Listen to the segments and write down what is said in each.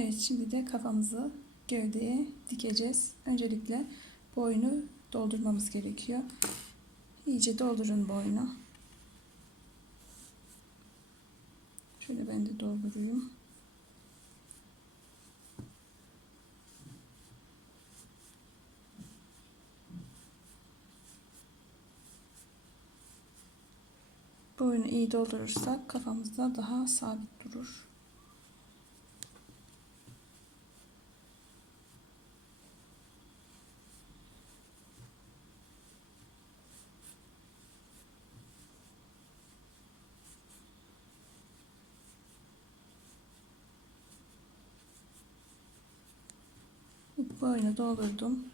Evet şimdi de kafamızı gövdeye dikeceğiz. Öncelikle boynu doldurmamız gerekiyor. İyice doldurun boynu. Şöyle ben de doldurayım. Boynu iyi doldurursak kafamızda daha sabit durur. Boynu doldurdum.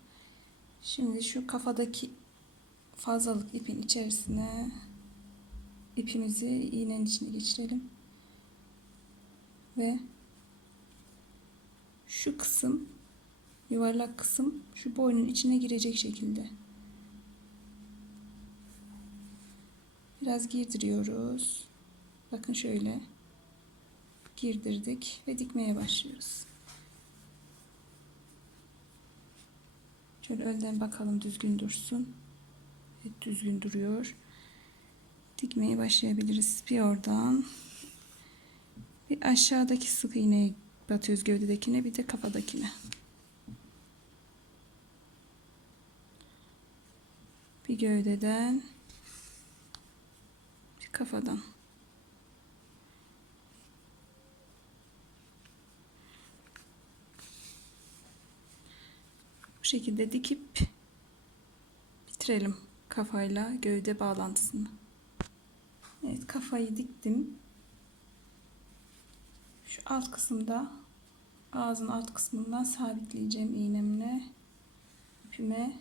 Şimdi şu kafadaki fazlalık ipin içerisine ipimizi iğnenin içine geçirelim. Ve şu kısım yuvarlak kısım şu boynun içine girecek şekilde. Biraz girdiriyoruz. Bakın şöyle girdirdik ve dikmeye başlıyoruz. Şöyle önden bakalım düzgün dursun. Evet düzgün duruyor. Dikmeye başlayabiliriz. Bir oradan bir aşağıdaki sık iğneyi batıyoruz gövdedekine bir de kafadakine. Bir gövdeden bir kafadan. Bu şekilde dikip bitirelim kafayla gövde bağlantısını. Evet kafayı diktim. Şu alt kısımda ağzın alt kısmından sabitleyeceğim iğnemle ipime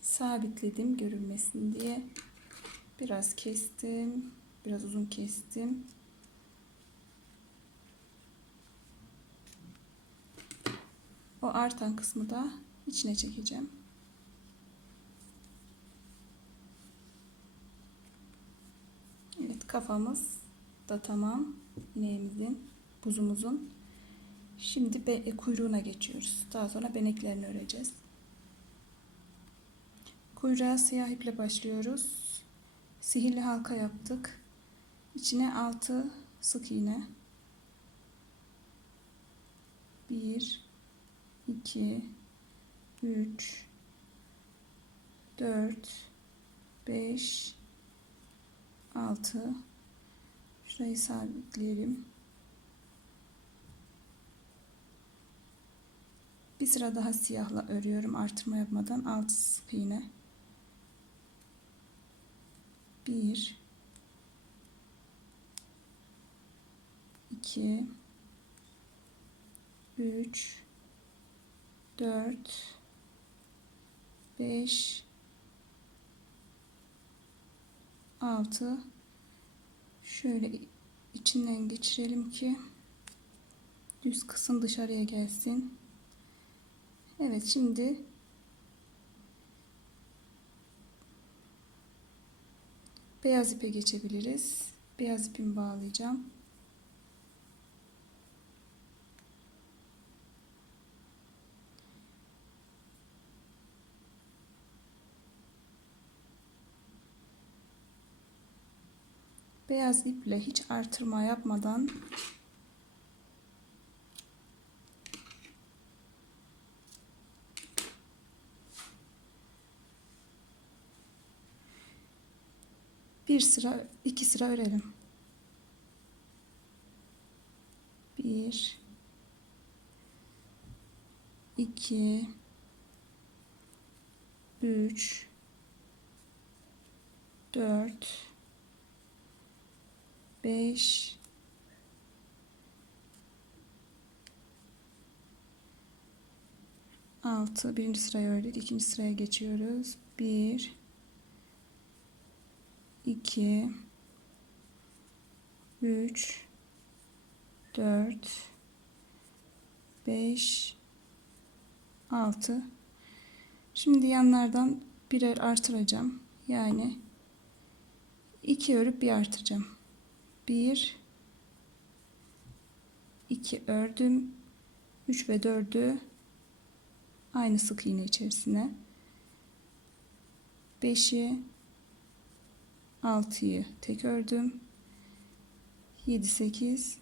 sabitledim görünmesin diye biraz kestim biraz uzun kestim o artan kısmı da içine çekeceğim Evet kafamız da tamam ineğimizin buzumuzun şimdi be, kuyruğuna geçiyoruz daha sonra beneklerini öreceğiz Kuyruğa siyah iple başlıyoruz. Sihirli halka yaptık. İçine 6 sık iğne. 1 2 3 4 5 6 Şurayı sabitleyelim. Bir sıra daha siyahla örüyorum artırma yapmadan. 6 sık iğne. 1 2 3 4 5 6 şöyle içinden geçirelim ki düz kısım dışarıya gelsin. Evet şimdi Beyaz ipe geçebiliriz. Beyaz ipimi bağlayacağım. Beyaz iple hiç artırma yapmadan bir sıra iki sıra örelim. Bir iki üç dört beş. Altı. Birinci sırayı ördük. İkinci sıraya geçiyoruz. Bir. 2 3 4 5 6 Şimdi yanlardan birer artıracağım. Yani 2 örüp bir artıracağım. 1 2 ördüm. 3 ve 4'ü aynı sık iğne içerisine. 5'i 6'yı tek ördüm. 7 8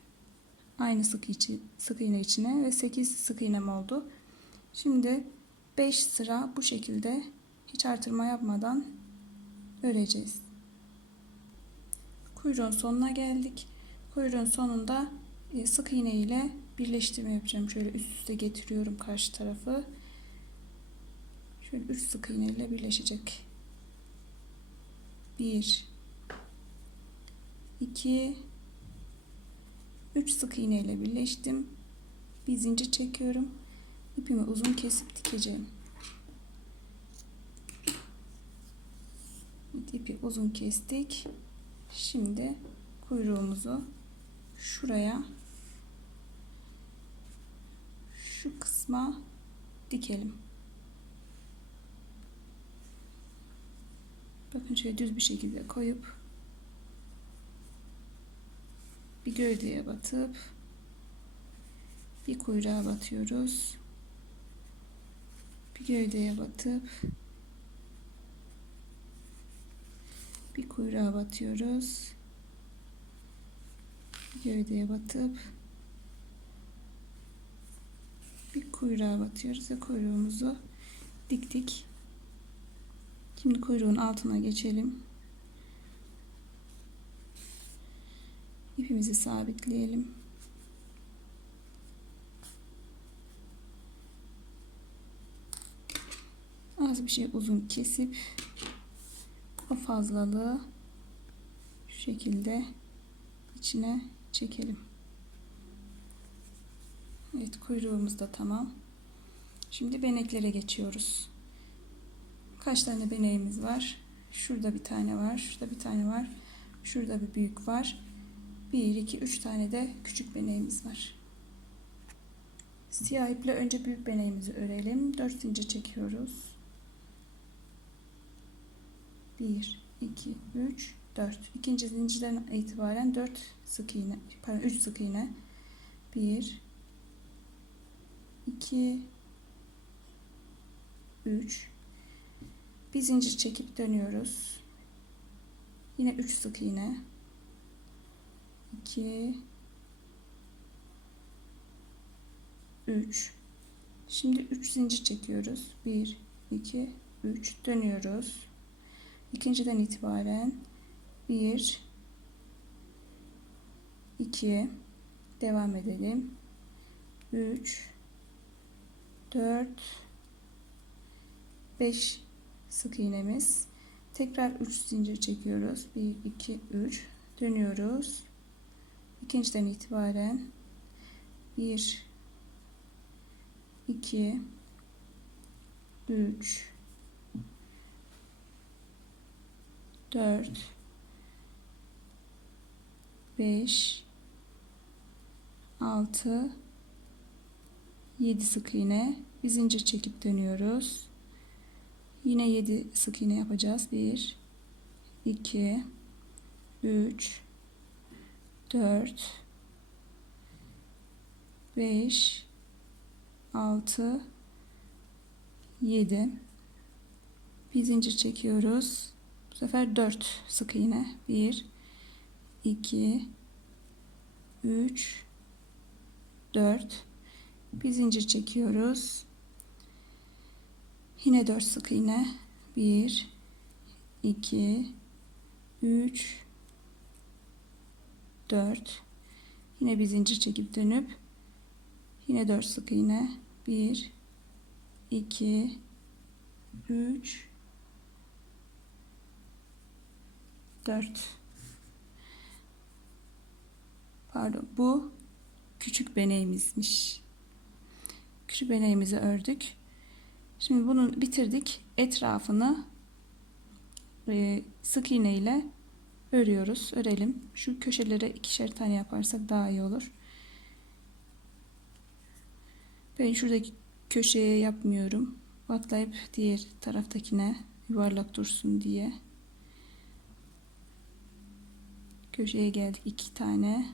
aynı sık içi sık iğne içine ve 8 sık iğnem oldu. Şimdi 5 sıra bu şekilde hiç artırma yapmadan öreceğiz. Kuyruğun sonuna geldik. Kuyruğun sonunda e, sık iğne ile birleştirme yapacağım. Şöyle üst üste getiriyorum karşı tarafı. Şöyle 3 sık iğne ile birleşecek. 1 2 3 sık iğne ile birleştim. Bir zincir çekiyorum. İpimi uzun kesip dikeceğim. İpi uzun kestik. Şimdi kuyruğumuzu şuraya şu kısma dikelim. Bakın şöyle düz bir şekilde koyup bir gövdeye batıp bir kuyruğa batıyoruz. Bir gövdeye batıp bir kuyruğa batıyoruz. Gövdeye batıp bir kuyruğa batıyoruz ve kuyruğumuzu diktik. Şimdi kuyruğun altına geçelim. İpimizi sabitleyelim. Az bir şey uzun kesip o fazlalığı şu şekilde içine çekelim. Evet kuyruğumuz da tamam. Şimdi beneklere geçiyoruz. Kaç tane beneğimiz var? Şurada bir tane var. Şurada bir tane var. Şurada bir büyük var. 1, 2, 3 tane de küçük beneğimiz var. Siyah iple önce büyük beneğimizi örelim. 4 zincir çekiyoruz. 1, 2, 3, 4. İkinci zincirden itibaren 4 sık iğne, pardon 3 sık iğne. 1, 2, 3. Bir zincir çekip dönüyoruz. Yine 3 sık iğne. 2 3 Şimdi 3 zincir çekiyoruz. 1 2 3 dönüyoruz. İkinciden itibaren 1 2 devam edelim. 3 4 5 sık iğnemiz. Tekrar 3 zincir çekiyoruz. 1 2 3 dönüyoruz ikinciden itibaren 1 2 3 4 5 6 7 sık iğne bir zincir çekip dönüyoruz. Yine 7 sık iğne yapacağız. 1 2 3 4 5 6 7 bir zincir çekiyoruz. Bu sefer 4 sık iğne. 1 2 3 4 bir zincir çekiyoruz. Yine 4 sık iğne. 1 2 3 4 yine bir zincir çekip dönüp yine 4 sık iğne 1 2 3 4 pardon bu küçük beneğimizmiş küçük beneğimizi ördük şimdi bunu bitirdik etrafını e, sık iğne ile örüyoruz. Örelim. Şu köşelere ikişer tane yaparsak daha iyi olur. Ben şuradaki köşeye yapmıyorum. Batlayıp diğer taraftakine yuvarlak dursun diye. Köşeye geldik iki tane.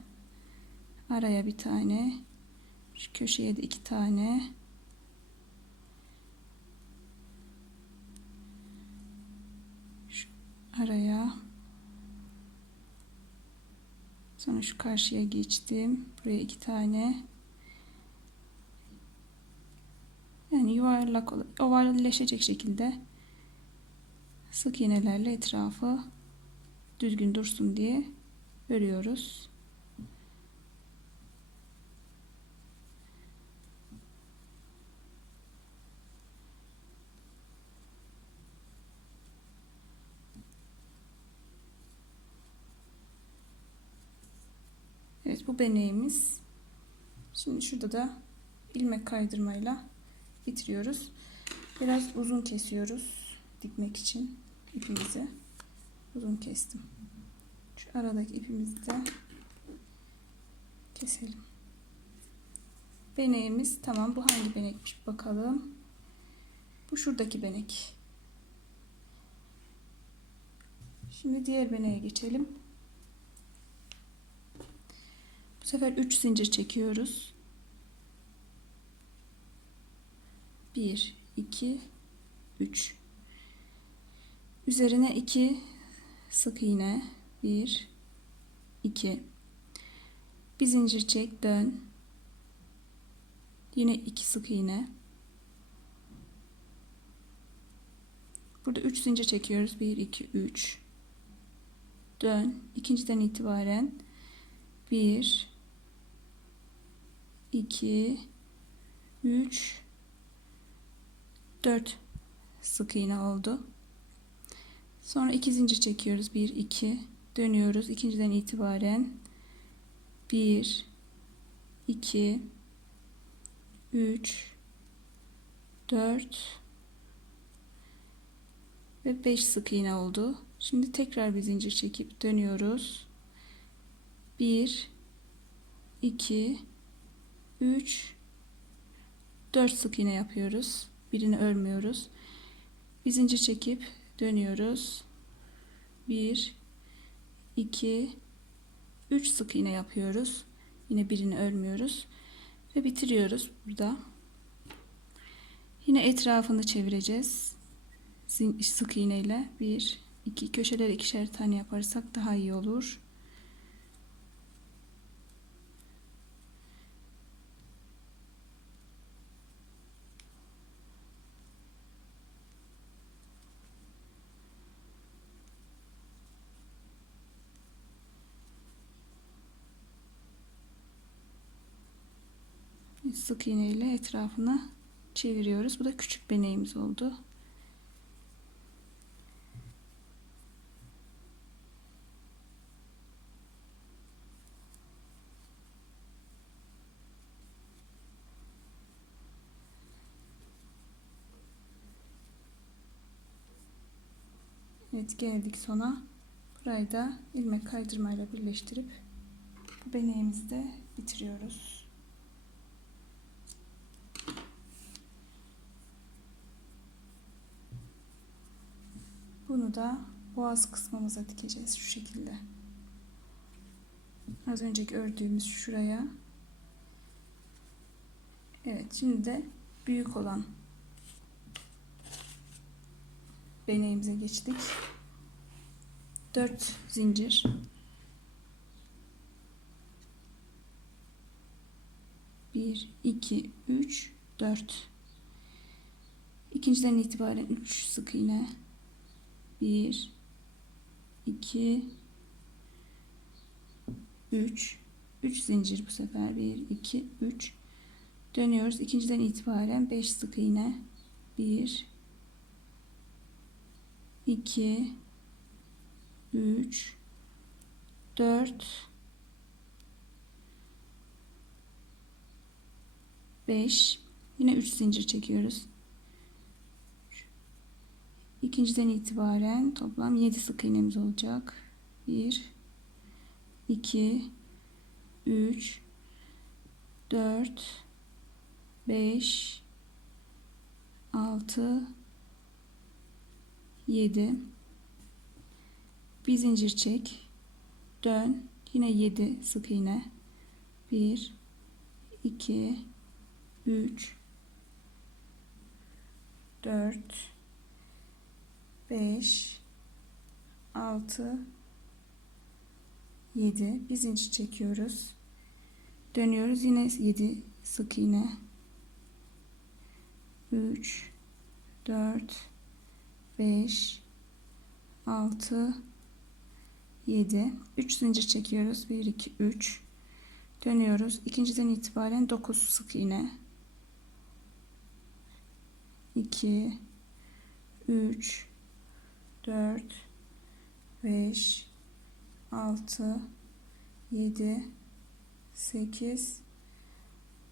araya bir tane. Şu köşeye de iki tane. Şu araya. Sonra şu karşıya geçtim. Buraya iki tane. Yani yuvarlak ovalleşecek şekilde sık iğnelerle etrafı düzgün dursun diye örüyoruz. Evet bu beneğimiz. Şimdi şurada da ilmek kaydırmayla bitiriyoruz. Biraz uzun kesiyoruz dikmek için ipimizi. Uzun kestim. Aradaki ipimizi de keselim. Beneğimiz tamam. Bu hangi benekmiş bakalım. Bu şuradaki benek. Şimdi diğer beneğe geçelim. Bu sefer 3 zincir çekiyoruz. 1 2 3 Üzerine 2 sık iğne 1 2 bir zincir çek dön. Yine 2 sık iğne. Burada 3 zincir çekiyoruz. 1 2 3 dön. İkinciden itibaren. 1 2 3 4 sık iğne oldu. Sonra iki zincir çekiyoruz. 1 2 dönüyoruz. İkinciden itibaren 1 2 3 4 ve 5 sık iğne oldu. Şimdi tekrar bir zincir çekip dönüyoruz. 1 2 3 4 sık iğne yapıyoruz. Birini örmüyoruz. Bir zincir çekip dönüyoruz. 1 2 3 sık iğne yapıyoruz. Yine birini örmüyoruz ve bitiriyoruz burada. Yine etrafını çevireceğiz. Sık iğne ile 1 2 köşeleri ikişer tane yaparsak daha iyi olur. Sık iğne ile etrafını çeviriyoruz. Bu da küçük beneğimiz oldu. Evet geldik sona. Burayı da ilmek kaydırmayla birleştirip bu beneğimizi de bitiriyoruz. Bunu da boğaz kısmımıza dikeceğiz şu şekilde. Az önceki ördüğümüz şuraya. Evet şimdi de büyük olan beneğimize geçtik. 4 zincir. Bir, iki, üç, dört. İkinciden itibaren üç sık iğne 1 2 3 3 zincir bu sefer. 1 2 3 dönüyoruz. İkinciden itibaren 5 sık iğne. 1 2 3 4 5 yine 3 zincir çekiyoruz İkinciden itibaren toplam 7 sık iğnemiz olacak. 1 2 3 4 5 6 7 bir zincir çek. Dön. Yine 7 sık iğne. 1 1 2 3 4 5 6 7 bir zincir çekiyoruz. Dönüyoruz. Yine 7 sık iğne. 3 4 5 6 7 3 zincir çekiyoruz. 1 2 3 dönüyoruz. İkinciden itibaren 9 sık iğne. 2 3 4 5 6 7 8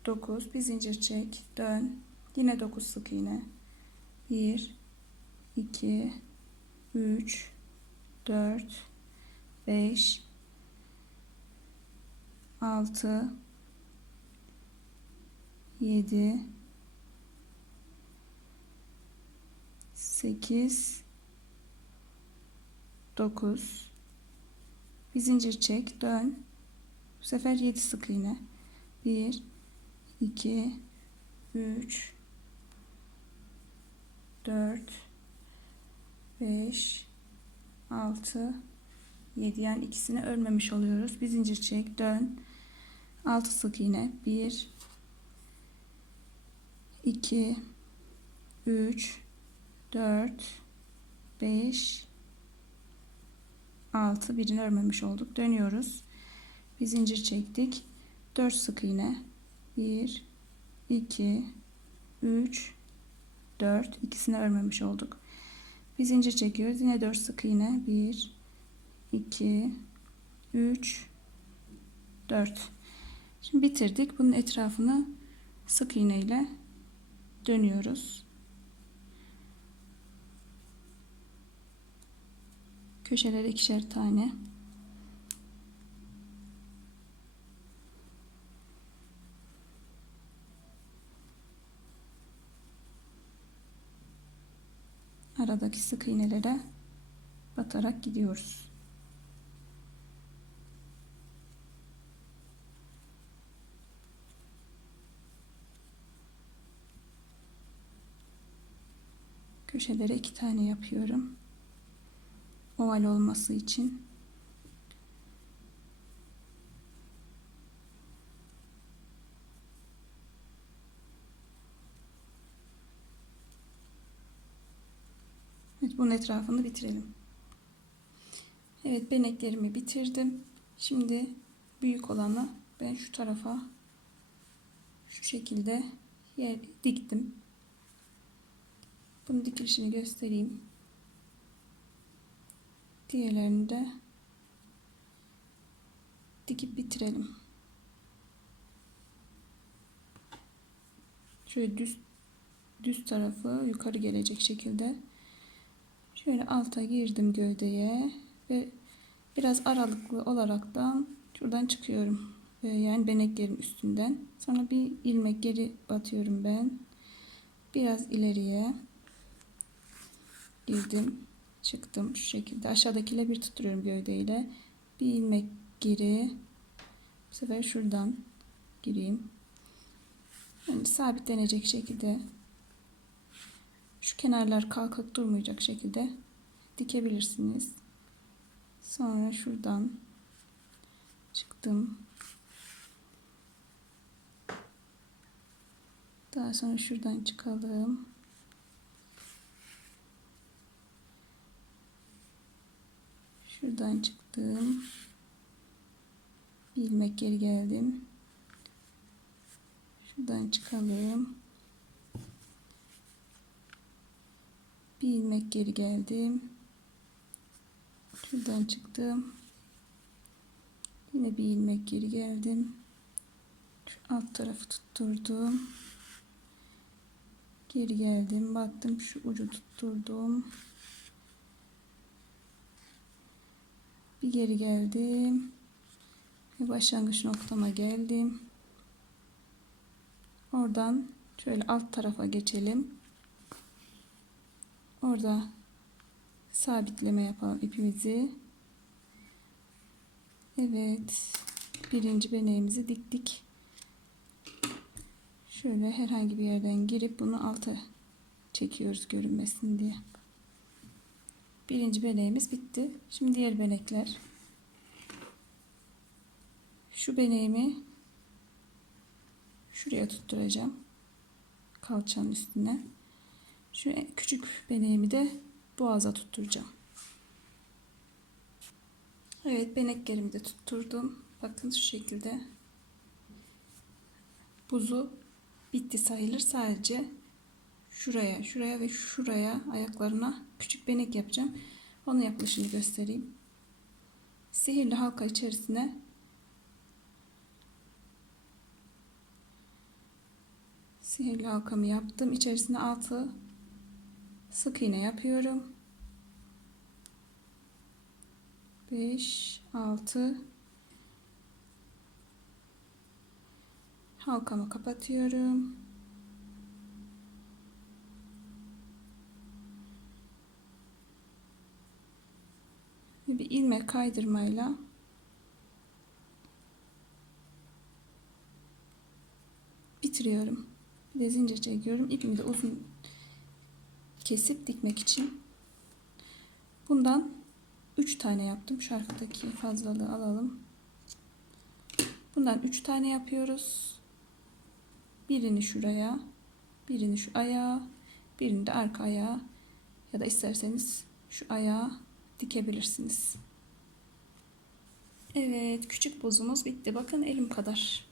9 bir zincir çek. Dön. Yine 9 sık iğne. 1 2 3 4 5 6 7 8 9 bir zincir çek dön. Bu sefer 7 sık iğne 1 2 3 4 5 6 7 yani ikisini örmemiş oluyoruz. Bir zincir çek dön. 6 sık iğne 1 2 3 4 5 6 birini örmemiş olduk. Dönüyoruz. Bir zincir çektik. 4 sık iğne 1 2 3 4 ikisini örmemiş olduk. Bir zincir çekiyoruz. Yine 4 sık iğne 1 2 3 4 şimdi bitirdik. Bunun etrafını sık iğne ile dönüyoruz köşelere ikişer tane aradaki sık iğnelere batarak gidiyoruz. Köşelere iki tane yapıyorum. Oval olması için. Evet, bunun etrafını bitirelim. Evet, beneklerimi bitirdim. Şimdi büyük olanı ben şu tarafa şu şekilde yer diktim. Bunun dikilişini göstereyim. Diğerlerini de dikip bitirelim. Şöyle düz düz tarafı yukarı gelecek şekilde şöyle alta girdim gövdeye ve biraz aralıklı olaraktan şuradan çıkıyorum. Yani beneklerin üstünden. Sonra bir ilmek geri batıyorum ben. Biraz ileriye girdim çıktım şu şekilde. Aşağıdakiyle bir tutturuyorum gövdeyle. Bir ilmek geri. Bu sefer şuradan gireyim. Yani sabitlenecek şekilde. Şu kenarlar kalkıp durmayacak şekilde dikebilirsiniz. Sonra şuradan çıktım. Daha sonra şuradan çıkalım Şuradan çıktım. Bir ilmek geri geldim. Şuradan çıkalım. Bir ilmek geri geldim. Şuradan çıktım. Yine bir ilmek geri geldim. Şu alt tarafı tutturdum. Geri geldim. Battım şu ucu tutturdum. Bir geri geldim ve başlangıç noktama geldim oradan şöyle alt tarafa geçelim orada sabitleme yapalım ipimizi evet birinci beneğimizi diktik. Şöyle herhangi bir yerden girip bunu alta çekiyoruz görünmesin diye. Birinci beneğimiz bitti. Şimdi diğer benekler. Şu beneğimi şuraya tutturacağım. Kalçanın üstüne. Şu küçük beneğimi de boğaza tutturacağım. Evet beneklerimi de tutturdum. Bakın şu şekilde. Buzu bitti sayılır. Sadece şuraya, şuraya ve şuraya ayaklarına küçük benek yapacağım. Onun yapılışını göstereyim. Sihirli halka içerisine sihirli halkamı yaptım. İçerisine altı sık iğne yapıyorum. 5 6 halkamı kapatıyorum. Bir ilmek kaydırmayla bitiriyorum. Bir de zincir çekiyorum. İpimi de uzun kesip dikmek için. Bundan 3 tane yaptım. Şu arkadaki fazlalığı alalım. Bundan 3 tane yapıyoruz. Birini şuraya, birini şu ayağa, birini de arka ayağa ya da isterseniz şu ayağa dikebilirsiniz. Evet, küçük bozumuz bitti. Bakın elim kadar.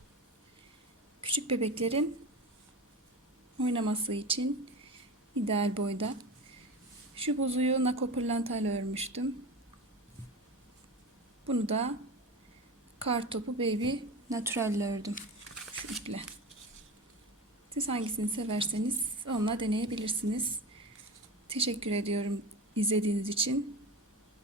Küçük bebeklerin oynaması için ideal boyda. Şu bozuyu nako pırlantayla örmüştüm. Bunu da kar topu baby natürelle ördüm. Şu iple. Siz hangisini severseniz onunla deneyebilirsiniz. Teşekkür ediyorum izlediğiniz için.